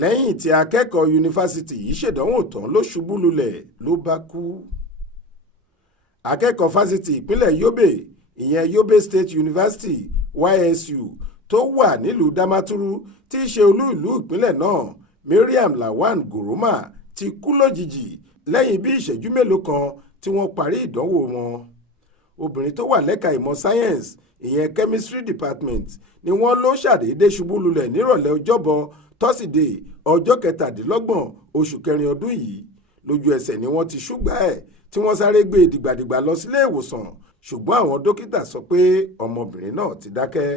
lẹ́yìn tí akẹ́kọ̀ọ́ yunifásitì yìí ṣèdánwò tán ló ṣubú lulẹ̀ ló bá kú. akẹ́kọ̀ọ́ fásitì ìpínlẹ̀ Yobe ìyẹn Yobe State University YSU tó wà nílùú Damaturu tí í ṣe olú ìlú ìpínlẹ̀ náà Mariam Lawan Goroma ti kú lójijì lẹ́yìn bí ìṣẹ́jú mélòó kan tí wọ́n parí ìdánwò wọn. obìnrin tó wà lẹ́ka ìmọ̀ science ìyẹn chemistry department ni wọ́n ló ṣàdédé ṣubú lulẹ̀ nírọ̀lẹ́ ọjọ́bọ̀ tọ́sídẹ̀ẹ́ ọjọ́ 27 oṣù kẹrin ọdún yìí. lójú ẹsẹ̀ ni wọ́n ti ṣùgbà ẹ̀ tí wọ́n sáré gbé dìgbàdìgbà lọ sílé ìwòsàn ṣùgbọ́n àwọn dókítà sọ pé ọmọbìnrin náà ti dákẹ́.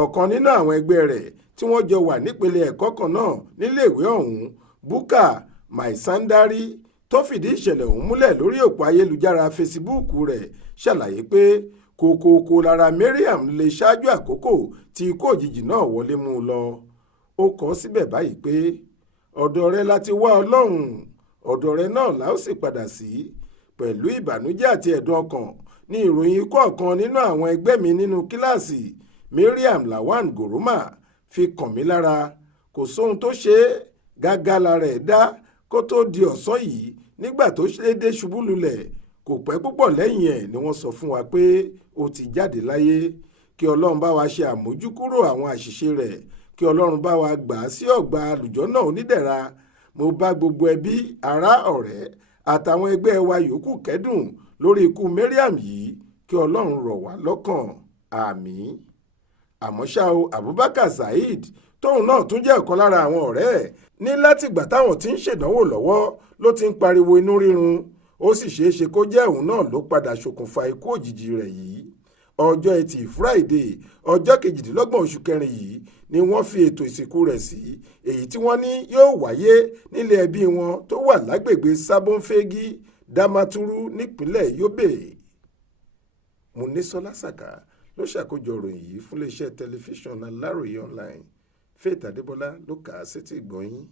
ọ̀kan nínú àwọn ẹgbẹ́ rẹ̀ tí wọ́n jọ wà nípele ẹ̀kọ́ kan náà níléèwé ọ̀hún Bukka Maisandari tó fìdí ìṣẹ̀lẹ̀ ọ̀hún múlẹ̀ lórí òpó ayélujára Facebook rẹ̀ ṣàlàyé pé kòkòkò lára Mariam lè ṣáájú àkókò tí ikú òjijì náà wọlé mú un lọ. ó kọ síbẹ̀ báyìí pé ọ̀dọ̀ rẹ láti wá Ọlọ́run, ọ̀dọ̀ rẹ náà la ó sì padà sí. pẹ̀lú ìbànújẹ́ àti ẹ̀dùn ọkàn ní ìròyìn ikú ọ̀kan nínú àwọn ẹgbẹ́ mi nínú kíláàsì Mariam Lawan Goroma fi kàn mí lára. kò sóhun tó ṣe é, gágá lára ẹ̀ dá kó tó di ọ̀sán yìí nígbà tó dédé ṣubú lulẹ̀. kò pẹ́ púpọ̀ lẹ́yìn ẹ̀ ni wọ́n sọ fún wa pé ó ti jáde láyé. kí Ọlọ́run bá wa ṣe àmójúkúrò àwọn àṣìṣe rẹ̀, kí Ọlọ́run bá wa gbà á sí ọgbà àlùjọ́nà onídẹ̀ra. mo bá gbogbo ẹbí ará ọ̀rẹ́ àtàwọn ẹgbẹ́ wa yòókù kẹ́dùn lórí ikú Mariam yìí. kí Ọlọ́run rọ̀ wá lọ́kàn, àmín. àmọ́ ṣá o, Abubakar Saheed tóun náà tún jẹ́ ọ̀kan lára àwọn ọ̀rẹ́ ẹ̀ ní látìgbà táwọn tí ń ṣèdánwò lọ́wọ́ ló ti ń pariwo inú rírun. ó sì ṣeé ṣe kó jẹ́ òun náà ló padà ṣokùnfà ikú òjijì rẹ̀ yìí. ọjọ́ Ẹtì Friday ọjọ́ 28 oṣù kẹrin yìí ni wọ́n fi ètò ìsìnkú rẹ̀ sí, èyí tí wọ́n ní yóò wáyé nílé ẹbí wọn tó wà lágbègbè Sabonfegi Damaturu nípínlẹ̀ Yobe. Monísọ́lá Sàká ló ṣàkójọ ìròyìn yìí fún iléeṣẹ́ tẹlifíṣàn Aláròye online. Faith Adébọlá ló kà á sétí ìgbọ́ yín.